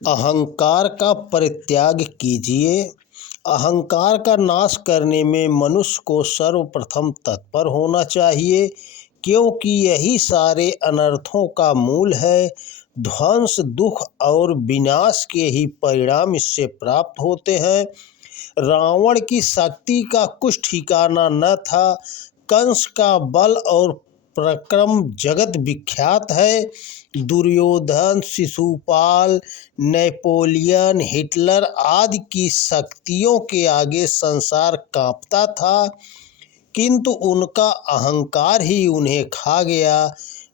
अहंकार का परित्याग कीजिए। अहंकार का नाश करने में मनुष्य को सर्वप्रथम तत्पर होना चाहिए, क्योंकि यही सारे अनर्थों का मूल है। ध्वंस, दुख और विनाश के ही परिणाम इससे प्राप्त होते हैं। रावण की शक्ति का कुछ ठिकाना न था। कंस का बल और पराक्रम जगत विख्यात है। दुर्योधन, शिशुपाल, नेपोलियन, हिटलर आदि की शक्तियों के आगे संसार कांपता था, किंतु उनका अहंकार ही उन्हें खा गया।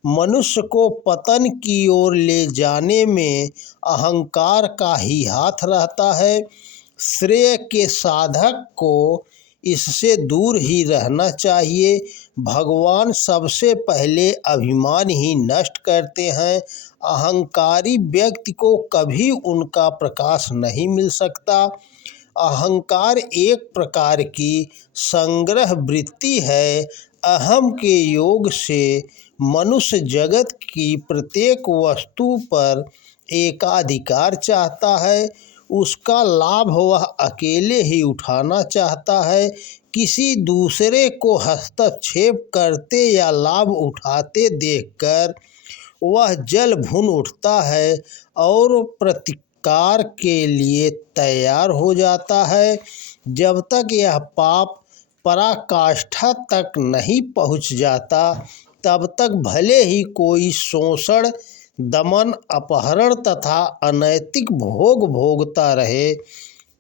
मनुष्य को पतन की ओर ले जाने में अहंकार का ही हाथ रहता है। श्रेय के साधक को इससे दूर ही रहना चाहिए। भगवान सबसे पहले अभिमान ही नष्ट करते हैं। अहंकारी व्यक्ति को कभी उनका प्रकाश नहीं मिल सकता। अहंकार एक प्रकार की संग्रह वृत्ति है। अहम के योग से मनुष्य जगत की प्रत्येक वस्तु पर एकाधिकार चाहता है। उसका लाभ वह अकेले ही उठाना चाहता है। किसी दूसरे को हस्तक्षेप करते या लाभ उठाते देखकर वह जल भुन उठता है और प्रतिकार के लिए तैयार हो जाता है। जब तक यह पाप पराकाष्ठा तक नहीं पहुंच जाता, तब तक भले ही कोई शोषण, दमन, अपहरण तथा अनैतिक भोग भोगता रहे,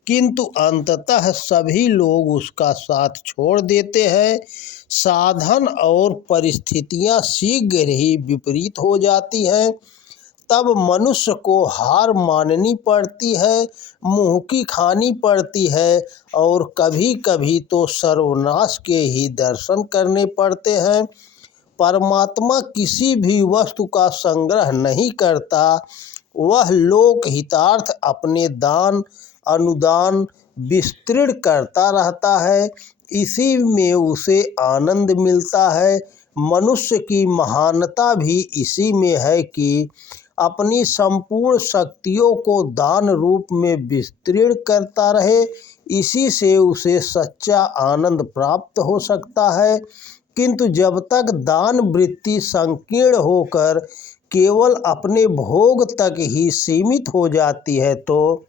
किंतु अंततः सभी लोग उसका साथ छोड़ देते हैं। साधन और परिस्थितियां शीघ्र ही विपरीत हो जाती हैं। तब मनुष्य को हार माननी पड़ती है, मुंह की खानी पड़ती है और कभी कभी तो सर्वनाश के ही दर्शन करने पड़ते हैं। परमात्मा किसी भी वस्तु का संग्रह नहीं करता। वह लोक हितार्थ अपने दान अनुदान विस्तृण करता रहता है। इसी में उसे आनंद मिलता है। मनुष्य की महानता भी इसी में है कि अपनी संपूर्ण शक्तियों को दान रूप में विस्तृण करता रहे। इसी से उसे सच्चा आनंद प्राप्त हो सकता है। किंतु जब तक दान वृत्ति संकीर्ण होकर केवल अपने भोग तक ही सीमित हो जाती है, तो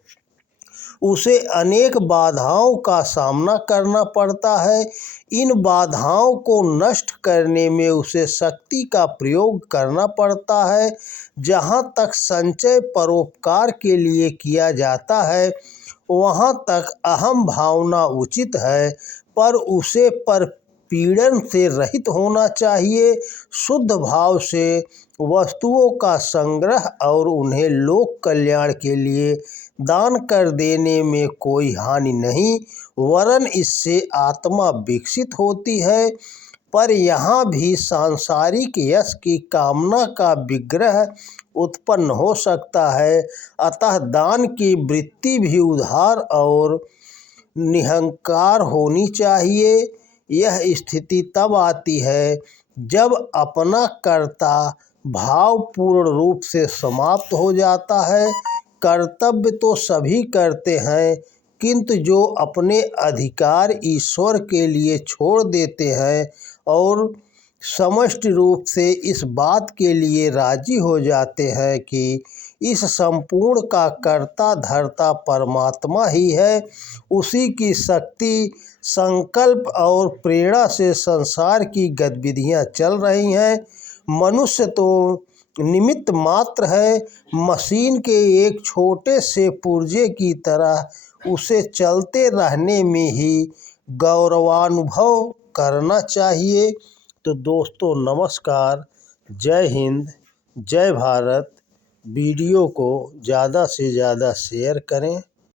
उसे अनेक बाधाओं का सामना करना पड़ता है। इन बाधाओं को नष्ट करने में उसे शक्ति का प्रयोग करना पड़ता है। जहाँ तक संचय परोपकार के लिए किया जाता है, वहाँ तक अहम भावना उचित है, पर उसे परपीड़न से रहित होना चाहिए। शुद्ध भाव से वस्तुओं का संग्रह और उन्हें लोक कल्याण के लिए दान कर देने में कोई हानि नहीं, वरन इससे आत्मा विकसित होती है। पर यहाँ भी सांसारिक यश की कामना का विग्रह उत्पन्न हो सकता है। अतः दान की वृत्ति भी उदार और निहंकार होनी चाहिए। यह स्थिति तब आती है जब अपना कर्ता भाव पूर्ण रूप से समाप्त हो जाता है। कर्तव्य तो सभी करते हैं, किंतु जो अपने अधिकार ईश्वर के लिए छोड़ देते हैं और समष्टि रूप से इस बात के लिए राजी हो जाते हैं कि इस संपूर्ण का कर्ता धर्ता परमात्मा ही है, उसी की शक्ति, संकल्प और प्रेरणा से संसार की गतिविधियां चल रही हैं। मनुष्य तो निमित्त मात्र है। मशीन के एक छोटे से पुर्जे की तरह उसे चलते रहने में ही गौरवानुभव करना चाहिए। तो दोस्तों नमस्कार, जय हिंद, जय भारत। वीडियो को ज़्यादा से ज़्यादा शेयर करें।